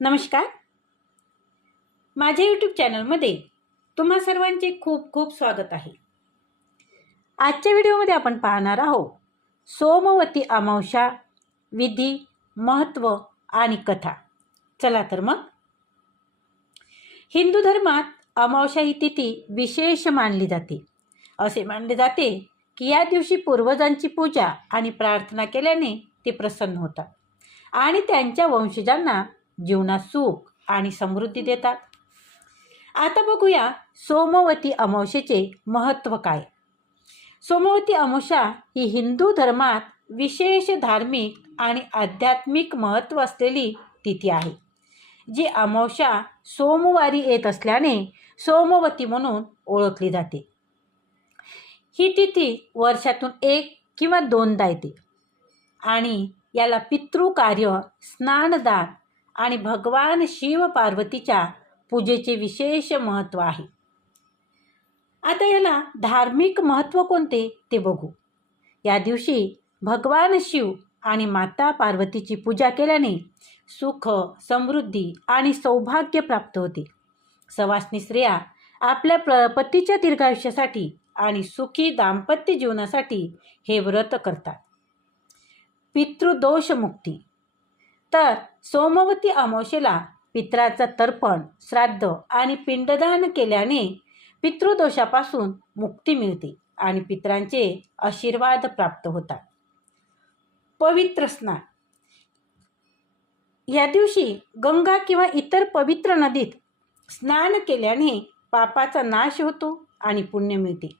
नमस्कार. माझ्या यूट्यूब चॅनलमध्ये तुम्हा सर्वांचे खूप खूप स्वागत आहे. आजच्या व्हिडिओमध्ये आपण पाहणार आहोत सोमवती अमावस्या विधी महत्त्व आणि कथा. चला तर मग. हिंदू धर्मात अमावस्या ही तिथी विशेष मानली जाते. असे मानले जाते की या दिवशी पूर्वजांची पूजा आणि प्रार्थना केल्याने ते प्रसन्न होतात. आणि त्यांच्या वंशजांना जीवनात सुख आणि समृद्धी देतात. आता बघूया सोमवती अमावशेचे महत्त्व काय? सोमवती अमावस्या ही हिंदू धर्मात विशेष धार्मिक आणि आध्यात्मिक महत्त्व असलेली तिथी आहे. जी अमावस्या सोमवारी येत असल्याने सोमवती म्हणून ओळखली जाते. ही तिथी वर्षातून एक किंवा दोनदा येते आणि याला पितृकार्य स्नानदान आणि भगवान शिव पार्वतीच्या पूजेचे विशेष महत्त्व आहे. आता याला धार्मिक महत्त्व कोणते ते बघू. या दिवशी भगवान शिव आणि माता पार्वतीची पूजा केल्याने सुख समृद्धी आणि सौभाग्य प्राप्त होते. सवासनी स्त्रिया आपल्या प्र पतीच्या दीर्घायुष्यासाठी आणि सुखी दाम्पत्य जीवनासाठी हे व्रत करतात. पितृदोषमुक्ती. तर सोमवती अमावशेला पित्राचं तर्पण श्राद्ध आणि पिंडदान केल्याने पितृदोषापासून मुक्ती मिळते आणि पित्रांचे आशीर्वाद प्राप्त होतात. पवित्र स्नान. या दिवशी गंगा किंवा इतर पवित्र नदीत स्नान केल्याने पापाचा नाश होतो आणि पुण्य मिळते.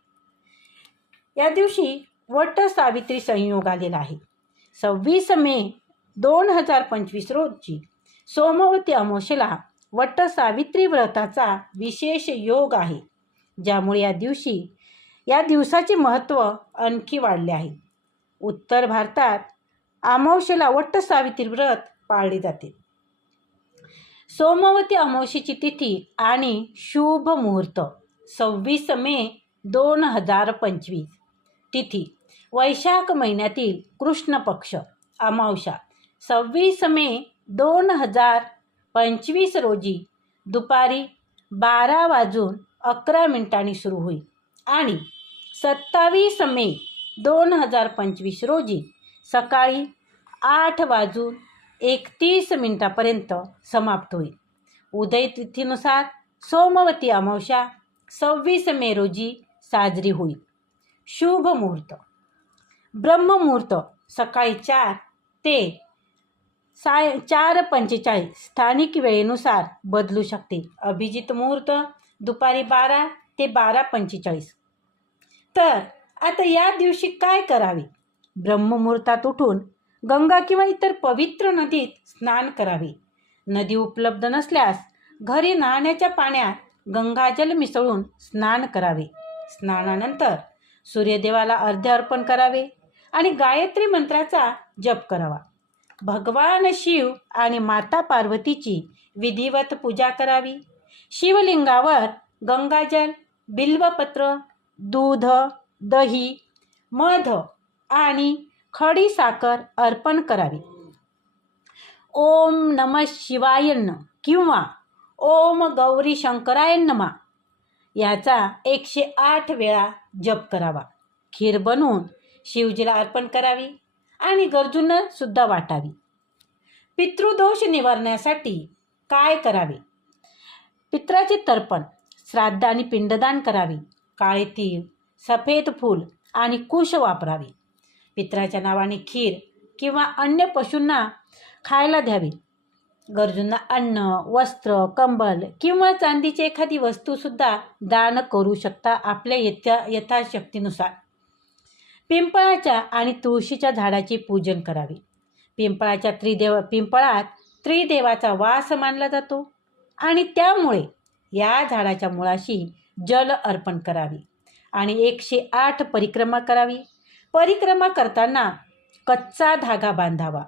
या दिवशी वट सावित्री संयोग आलेला आहे. सव्वीस मे दोन हजार पंचवीस रोजी सोमवती अमावस्येला वट सावित्री व्रताचा विशेष योग आहे ज्यामुळे या दिवशी या दिवसाचे महत्त्व आणखी वाढले आहे. उत्तर भारतात अमावस्येला वट सावित्री व्रत पाळले जाते. सोमवती अमावस्येची तिथी आणि शुभ मुहूर्त सव्वीस मे दोन हजार पंचवीस. तिथी वैशाख महिन्यातील कृष्ण पक्ष अमावशा सव्वीस मे दोन हजार पंचवीस रोजी दुपारी बारा वाजून अकरा मिनिटांनी सुरू होईल. आणि सत्तावीस मे दोन हजार पंचवीस रोजी सकाळी आठ वाजून एकतीस मिनिटापर्यंत समाप्त होईल. उदय तिथीनुसार सोमवती अमावस्या सव्वीस मे रोजी साजरी होईल. शुभ मुहूर्त. ब्रह्ममुहूर्त सकाळी चार ते साय चार पंचेचाळीस. स्थानिक वेळेनुसार बदलू शकते अभिजित मुहूर्त दुपारी बारा ते बारा पंचेचाळीस. तर आता या दिवशी काय करावे? ब्रह्ममुहूर्तात उठून गंगा किंवा इतर पवित्र नदीत स्नान करावे. नदी उपलब्ध नसल्यास घरी नहाण्याच्या पाण्यात गंगाजल मिसळून स्नान करावे. स्नानानंतर सूर्यदेवाला अर्ध्य अर्पण करावे आणि गायत्री मंत्राचा जप करावा. भगवान शिव आणि माता पार्वतीची विधिवत पूजा करावी. शिवलिंगावर गंगाजल बिल्वपत्र दूध दही मध आणि खडी साखर अर्पण करावी. ओम नम शिवायन किंवा ओम गौरी शंकराय नमा याचा एकशे आठ वेळा जप करावा. खीर बनवून शिवजीला अर्पण करावी. आणि गरजूंना सुद्धा वाटावी. पितृदोष निवारण्यासाठी काय करावे? पित्राचे तर्पण श्राद्ध आणि पिंडदान करावे. काळे तीळ सफेद फूल आणि कुश वापरावे. पित्राच्या नावाने खीर किंवा अन्य पशूंना खायला द्यावी. गरजूंना अन्न वस्त्र कंबल किंवा चांदीची एखादी वस्तूसुद्धा दान करू शकता आपल्या यथा यथाशक्तीनुसार. पिंपळाच्या आणि तुळशीच्या झाडाची पूजन करावे. पिंपळाच्या त्रिदेव पिंपळात त्रिदेवाचा वास मानला जातो आणि त्यामुळे या झाडाच्या मुळाशी जल अर्पण करावी आणि एकशे आठ परिक्रमा करावी. परिक्रमा करताना कच्चा धागा बांधावा.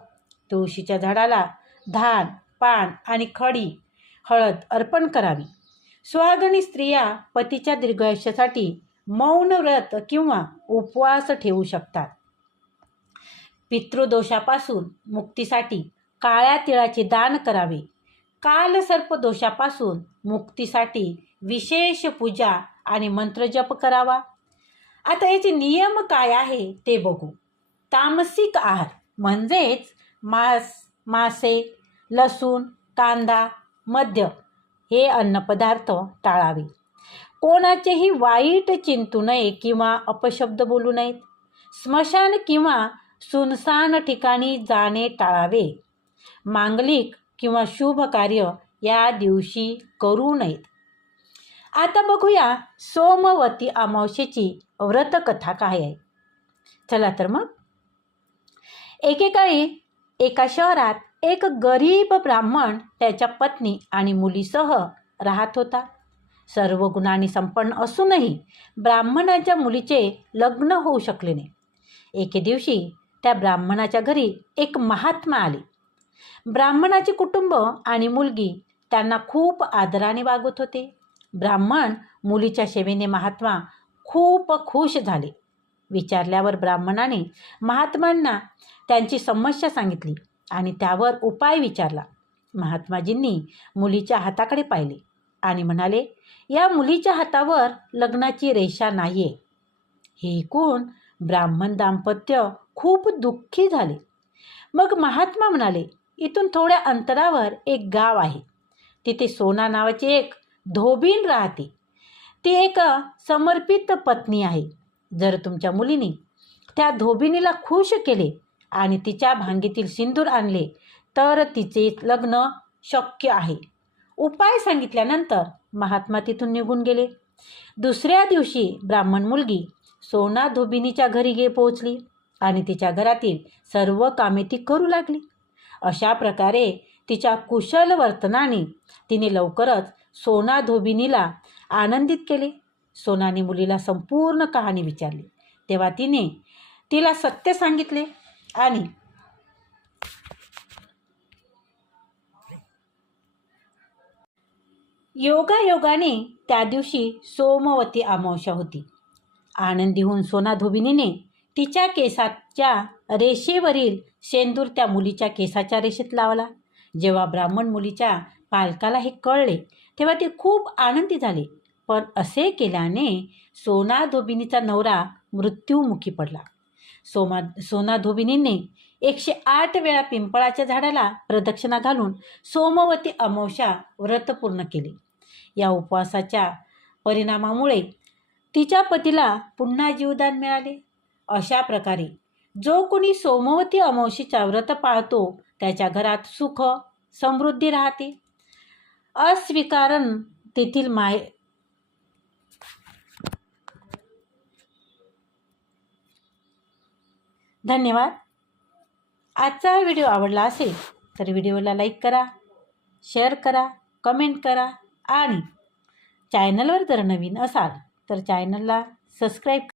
तुळशीच्या झाडाला धान पान आणि खडी हळद अर्पण करावी. सुहागणी स्त्रिया पतीच्या दीर्घायुष्यासाठी मौन व्रत किंवा उपवास ठेवू शकतात. पितृदोषापासून मुक्तीसाठी काळ्या तिळाचे दान करावे. कालसर्प दोषापासून मुक्तीसाठी विशेष पूजा आणि मंत्रजप करावा. आता याचे नियम काय आहे ते बघू. तामसिक आहार म्हणजेच मांस मासे लसूण कांदा मद्य हे अन्नपदार्थ टाळावे. कोणाचेही वाईट चिंतू नये किंवा अपशब्द बोलू नयेत. स्मशान किंवा सुनसान ठिकाणी जाणे टाळावे. मांगलिक किंवा शुभ कार्य या दिवशी करू नयेत. आता बघूया सोमवती अमावशेची व्रतकथा काय आहे. चला तर मग. एकेकाळी एका शहरात एक गरीब ब्राह्मण त्याच्या पत्नी आणि मुलीसह राहत होता. सर्व गुणांनी संपन्न असूनही ब्राह्मणाच्या मुलीचे लग्न होऊ शकले नाही. एके दिवशी त्या ब्राह्मणाच्या घरी एक महात्मा आले. ब्राह्मणाचे कुटुंब आणि मुलगी त्यांना खूप आदराने वागत होते. ब्राह्मण मुलीच्या सेवेने महात्मा खूप खुश झाले. विचारल्यावर ब्राह्मणाने महात्मांना त्यांची समस्या सांगितली आणि त्यावर उपाय विचारला. महात्माजींनी मुलीच्या हाताकडे पाहिले. आणि म्हणाले या मुलीच्या हातावर लग्नाची रेषा नाही आहे हे ऐकून ब्राह्मण दाम्पत्य खूप दुःखी झाले. मग महात्मा म्हणाले इथून थोड्या अंतरावर एक गाव आहे. तिथे सोना नावाची एक धोबीण राहते. ती एक समर्पित पत्नी आहे. जर तुमच्या मुलीने त्या धोबिनीला खुश केले आणि तिच्या भांगीतील सिंदूर आणले तर तिचे लग्न शक्य आहे. उपाय सांगितल्यानंतर महात्मा तिथून निघून गेले. दुसऱ्या दिवशी ब्राह्मण मुलगी सोना धोबिनीच्या घरी गे पोहोचली आणि तिच्या घरातील सर्व कामे ती करू लागली. अशा प्रकारे तिच्या कुशल वर्तनाने तिने लवकरच सोना धोबिनीला आनंदित केले. सोनाने मुलीला संपूर्ण कहाणी विचारली. तेव्हा तिने तिला सत्य सांगितले आणि योगायोगाने त्या दिवशी सोमवती अमावस्या होती. आनंदी होऊन सोना धोबिनीने तिच्या केसाच्या रेषेवरील शेंदूर त्या मुलीच्या केसाच्या रेषेत लावला. जेव्हा ब्राह्मण मुलीच्या पालकाला हे कळले तेव्हा ते खूप आनंदी झाले. पण असे केल्याने सोना धोबिनीचा नवरा मृत्यूमुखी पडला. सोमा सोना धोबिनीने एकशे आठ वेळा पिंपळाच्या झाडाला प्रदक्षिणा घालून सोमवती अमावस्या व्रत पूर्ण केले. या उपवासाच्या परिणामामुळे तिच्या पतीला पुन्हा जीवदान मिळाले. अशा प्रकारे जो कोणी सोमवती अमावशीचा व्रत पाळतो त्याच्या घरात सुख समृद्धी राहते. अस्वीकारण तेथील माय धन्यवाद. आजचा व्हिडिओ आवडला असेल तर व्हिडिओला लाईक करा शेअर करा कमेंट करा. आणि चॅनलवर जर नवीन असाल तर चॅनलला सबस्क्राईब